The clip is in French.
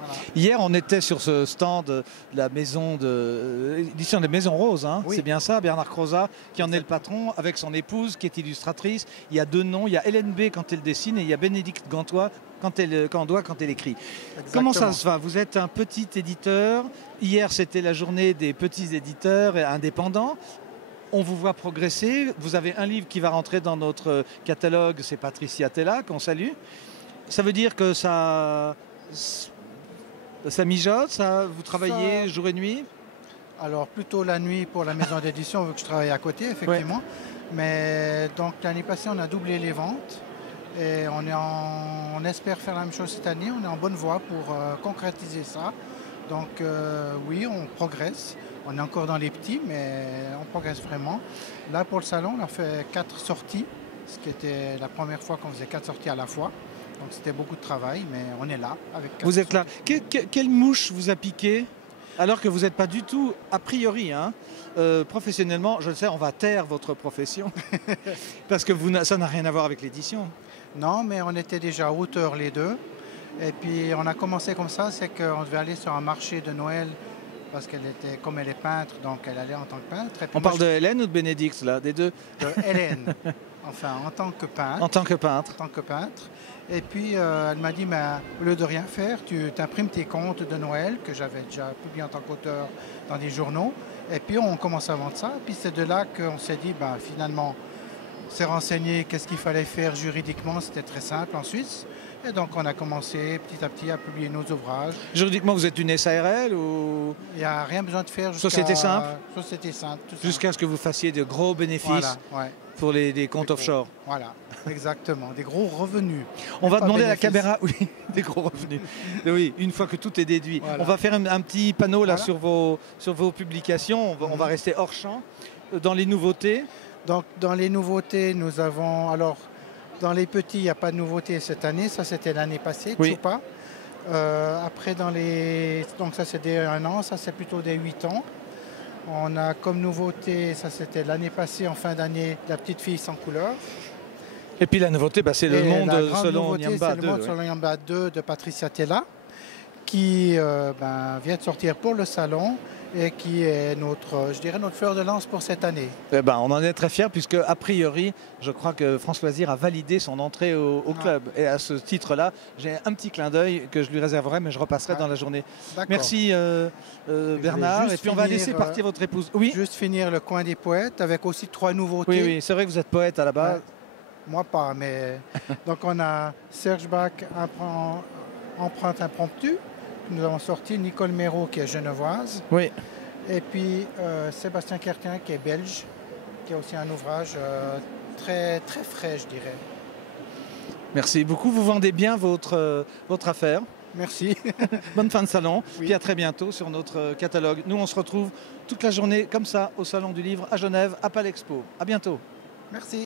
Voilà. Hier, on était sur ce stand de la maison l'édition des Maisons Roses, hein. Oui. C'est bien ça, Bernard Crozat, qui en est le patron, avec son épouse, qui est illustratrice. Il y a deux noms, il y a Hélène B quand elle dessine et il y a Bénédicte Gantois quand elle écrit. Comment ça se va? Vous êtes un petit éditeur. Hier, c'était la journée des petits éditeurs indépendants. On vous voit progresser. Vous avez un livre qui va rentrer dans notre catalogue, c'est Patricia Tella, qu'on salue. Ça veut dire que ça mijote, vous travaillez jour et nuit? Alors plutôt la nuit pour la maison d'édition, vu que je travaille à côté, effectivement. Ouais. Mais donc l'année passée, on a doublé les ventes. Et on espère faire la même chose cette année. On est en bonne voie pour concrétiser ça. Donc oui, on progresse. On est encore dans les petits, mais on progresse vraiment. Là, pour le salon, on a fait 4 sorties, ce qui était la première fois qu'on faisait 4 sorties à la fois. Donc c'était beaucoup de travail, mais on est là avec 4 Vous êtes là. sorties. Quelle mouche vous a piqué? Alors que vous n'êtes pas du tout, a priori, hein, professionnellement, je le sais, on va taire votre profession, parce que ça n'a rien à voir avec l'édition. Non, mais on était déjà auteurs les deux. Et puis on a commencé comme ça, c'est qu'on devait aller sur un marché de Noël, parce qu'elle était, comme elle est peintre, donc elle allait en tant que peintre. Et puis on parle de Hélène ou de Bénédicte, là, des deux? De Hélène, enfin en tant que peintre. En tant que peintre. En tant que peintre. Et puis elle m'a dit, mais, au lieu de rien faire, tu t'imprimes tes contes de Noël, que j'avais déjà publié en tant qu'auteur dans des journaux. Et puis on commence à vendre ça. Et puis c'est de là qu'on s'est dit, finalement, on s'est renseigné qu'est-ce qu'il fallait faire juridiquement, c'était très simple en Suisse. Et donc on a commencé petit à petit à publier nos ouvrages. Juridiquement, vous êtes une SARL ou... Il n'y a rien besoin de faire jusqu'à... Société simple? Société simple. Jusqu'à ce que vous fassiez de gros bénéfices, voilà, ouais. Pour les comptes offshore. Voilà, exactement, des gros revenus. On va demander à la caméra, oui, des gros revenus. Oui, une fois que tout est déduit. Voilà. On va faire un petit panneau là sur vos publications. On va rester hors champ. Dans les nouveautés. Donc dans les nouveautés, nous avons... Alors, dans les petits, il n'y a pas de nouveauté cette année. Ça, c'était l'année passée, oui. Tchoupa. Après, dans les... Donc ça, c'est des 1 an. Ça, c'est plutôt des 8 ans. On a comme nouveauté, ça, c'était l'année passée, en fin d'année, La petite fille sans couleur. Et puis la nouveauté, c'est Le monde selon Nyamba 2. Le monde selon Nyamba 2 de Patricia Tella, qui vient de sortir pour le salon et qui est notre fleur de lance pour cette année. On en est très fiers puisque, a priori, je crois que France Loisirs a validé son entrée au club. Et à ce titre-là, j'ai un petit clin d'œil que je lui réserverai, mais je repasserai dans la journée. Merci Bernard. Et puis on va laisser partir votre épouse. Oui. Juste finir le coin des poètes avec aussi 3 nouveautés. Oui, c'est vrai que vous êtes poète à la base. Moi pas, mais... Donc on a Serge Bach, Empreinte impromptue. Nous avons sorti Nicole Méraud qui est genevoise. Oui. Et puis Sébastien Querquin qui est belge, qui a aussi un ouvrage très, très frais, je dirais. Merci beaucoup. Vous vendez bien votre affaire. Merci. Bonne fin de salon. Oui. Puis à très bientôt sur notre catalogue. Nous, on se retrouve toute la journée comme ça au Salon du Livre à Genève, à Palexpo. À bientôt. Merci.